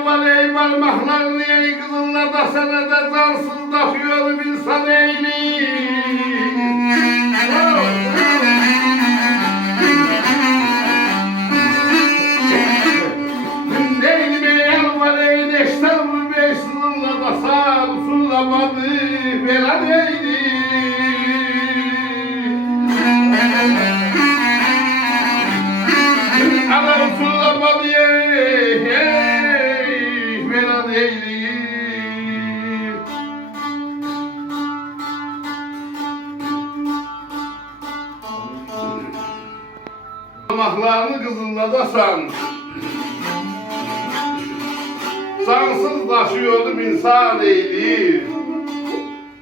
var ey parmaklarını ey kızınla da sana da cansız takıyor bilsan eyli. Neyli beyal var ey neşter bu beş kızınla da sağ usulamadı veren eyli. Ana usulamadı ey veren eyli. Parmaklarını kızınla da sansız taşıyordu insan eyli.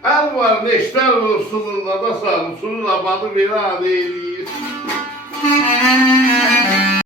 El var neşter usulunda da san, usuluna badı viran eyli.